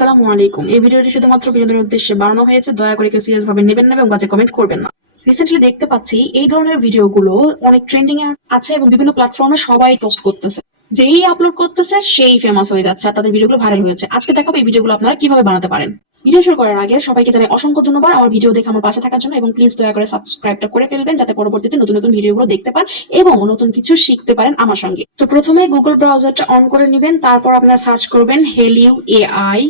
আসসালামু আলাইকুম। এই ভিডিওটি শুধুমাত্র বিনোদনের উদ্দেশ্যে বানানো হয়েছে, দয়া করে কেউ সিরিয়াস ভাবে নেবেন না এবং বাজে কমেন্ট করবেন না। রিসেন্টলি দেখতে পাচ্ছি এই ধরনের ভিডিওগুলো অনেক ট্রেন্ডিং এ আছে এবং বিভিন্ন প্ল্যাটফর্মে সবাই পোস্ট করতেছে। যেই আপলোড করতেছে সেই ফেমাস হয়ে যাচ্ছে আর তাদের ভিডিওগুলো ভাইরাল হয়েছে। আজকে দেখাবো এই ভিডিওগুলো আপনারা কিভাবে বানাতে পারেন। ভিডিও শুরু করার আগে সবাইকে জানাই অসংখ্য ধন্যবাদ আমার ভিডিও দেখে আমার পাশে থাকার জন্য, এবং প্লিজ দয়া করে সাবস্ক্রাইবটা করে ফেলবেন যাতে পরবর্তীতে নতুন নতুন ভিডিওগুলো দেখতে পান এবং নতুন কিছু শিখতে পারেন আমার সঙ্গে। তো প্রথমে গুগল ব্রাউজারটা অন করে নেবেন, তারপর আপনারা সার্চ করবেন হেলিউ এআই।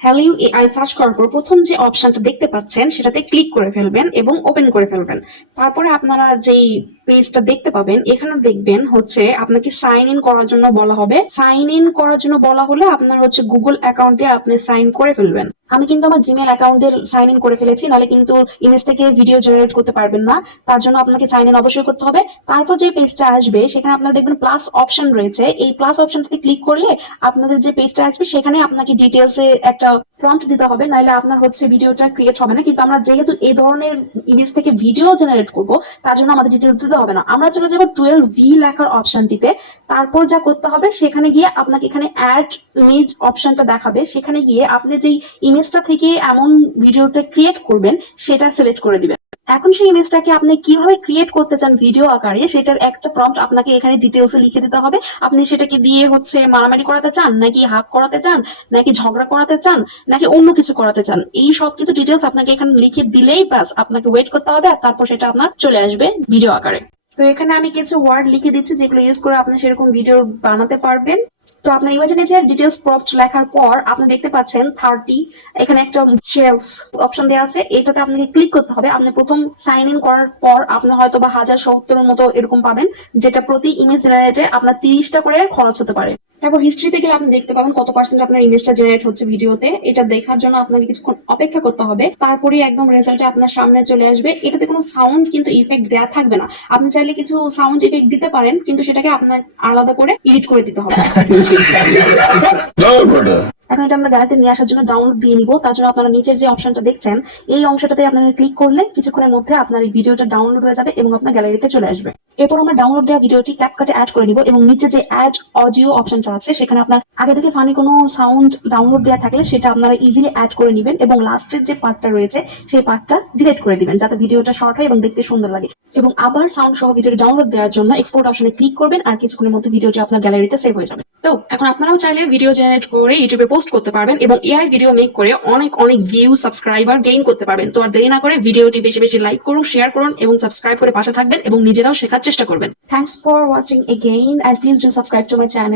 হেলিউ এআই সার্চ করার পর প্রথম যে অপশনটা দেখতে পাচ্ছেন সেটাতে ক্লিক করে ফেলবেন এবং ওপেন করে ফেলবেন। তারপরে আপনারা যেই পেজটা দেখতে পাবেন এখানে দেখবেন হচ্ছে আপনাকে সাইন ইন করার জন্য বলা হবে। সাইন ইন করার জন্য বলা হলে আপনার হচ্ছে গুগল অ্যাকাউন্ট দিয়ে আপনি সাইন করে ফেলবেন। আমি কিন্তু আমার জিমেল অ্যাকাউন্ট দিয়ে সাইন ইন করে ফেলেছি, নাহলে কিন্তু ইমেজ থেকে ভিডিও জেনারেট করতে পারবেন না। তার জন্য আপনাকে সাইন ইন অবশ্যই করতে হবে। তারপর যে পেজটা আসবে সেখানে আপনারা দেখবেন প্লাস অপশন রয়েছে। এই প্লাস অপশনটাতে ক্লিক করলে আপনাদের যে পেজটা আসবে সেখানে আপনাকে ডিটেলসে একটা প্রম্পট দিতে হবে, নাহলে আপনার হচ্ছে ভিডিওটা ক্রিয়েট হবে না। কিন্তু আমরা যেহেতু এই ধরনের ইমেজ থেকে ভিডিও জেনারেট করব তার জন্য আমাদের ডিটেলস দিতে হবে না। আমরা চলে যাবো 12V লেখার অপশনটিতে। তারপর যা করতে হবে সেখানে গিয়ে আপনাকে এখানে অ্যাড ইমেজ অপশনটা দেখাবে, সেখানে গিয়ে আপনি যেই ইমেজটা থেকে এমন ভিডিওটা ক্রিয়েট করবেন সেটা সিলেক্ট করে দিবেন। এখন সেই ইমেজটাকে আপনি কিভাবে ক্রিয়েট করতে চান ভিডিও আকারে সেটার একটা প্রম্পট আপনাকে এখানে ডিটেলসে লিখে দিতে হবে। আপনি সেটাকে দিয়ে হচ্ছে মারামারি করাতে চান, নাকি হাক করাতে চান, নাকি ঝগড়া করাতে চান, নাকি অন্য কিছু করাতে চান, এই সব কিছু ডিটেলস আপনাকে এখানে লিখে দিলেই ব্যাস আপনাকে ওয়েট করতে হবে আর তারপর সেটা আপনার চলে আসবে ভিডিও আকারে। তো এখানে আমি কিছু ওয়ার্ড লিখে দিচ্ছি যেগুলো ইউজ করে আপনি সেরকম ভিডিও বানাতে পারবেন। তো আপনার ইমেজে যে ডিটেলস প্রম্পট লেখার পর আপনি দেখতে পাচ্ছেন 30 এখানে একটা শেলস অপশন দেওয়া আছে, এটাতে আপনাকে ক্লিক করতে হবে। আপনি প্রথম সাইন ইন করার পর আপনি হয়তো বা 1070 মতো এরকম পাবেন, যেটা প্রতি ইমেজ জেনারেটে আপনার 30টা করে খরচ হতে পারে। তারপর হিস্ট্রিতে গেলে আপনি দেখতে পাবেন কত পার্সেন্ট আপনার ইমেজটা জেনারেট হচ্ছে ভিডিওতে। এটা দেখার জন্য আপনাকে কিছুক্ষণ অপেক্ষা করতে হবে, তারপরে একদম রেজাল্টে আপনার সামনে চলে আসবে। এটাতে কোনো সাউন্ড কিন্তু ইফেক্ট দেওয়া থাকবে না। আপনি চাইলে কিছু সাউন্ড ইফেক্ট দিতে পারেন, কিন্তু সেটাকে আপনার আলাদা করে এডিট করে দিতে হবে। এখন এটা আমরা গ্যালারিতে নিয়ে আসার জন্য ডাউনলোড দিয়ে নিব। তার জন্য আপনারা নিচের যে অপশনটা দেখছেন এই অংশটাতে আপনারা ক্লিক করলে কিছুক্ষণের মধ্যে আপনার এই ভিডিওটা ডাউনলোড হয়ে যাবে এবং আপনার গ্যালারিতে চলে আসবে। এরপর আমরা ডাউনলোড দেওয়া ভিডিওটি ক্যাপকাটে অ্যাড করে নিব এবং নিচে যে অ্যাড অডিও অপশনটা আছে সেখানে আপনার আগে থেকে ফানি কোনো সাউন্ড ডাউনলোড দেওয়া থাকলে সেটা আপনারা ইজিলি অ্যাড করে নেবেন এবং লাস্টের যে পার্টটা রয়েছে সেই পার্টটা ডিলিট করে দিবেন যাতে ভিডিওটা শর্ট হয় এবং দেখতে সুন্দর লাগে। এবং আবার সাউন্ড সহ ভিডিওটি ডাউনলোড দেওয়ার জন্য এক্সপোর্ট অপশনে ক্লিক করবেন আর কিছুক্ষণের মধ্যে ভিডিওটি আপনার গ্যালারিতে সেভ হয়ে যাবে। তো এখন আপনারাও চাইলে ভিডিও জেনারেট করে ইউটিউবে পোস্ট করতে পারবেন এবং এআই ভিডিও মেক করে অনেক অনেক ভিউ সাবস্ক্রাইবার গেইন করতে পারবেন। তো আর দেরি না করে ভিডিওটি বেশি বেশি লাইক করুন, শেয়ার করুন এবং সাবস্ক্রাইব করে পাশে থাকবেন এবং নিজেরাও শেখার চেষ্টা করবেন। Thanks for watching again and please do subscribe to my channel.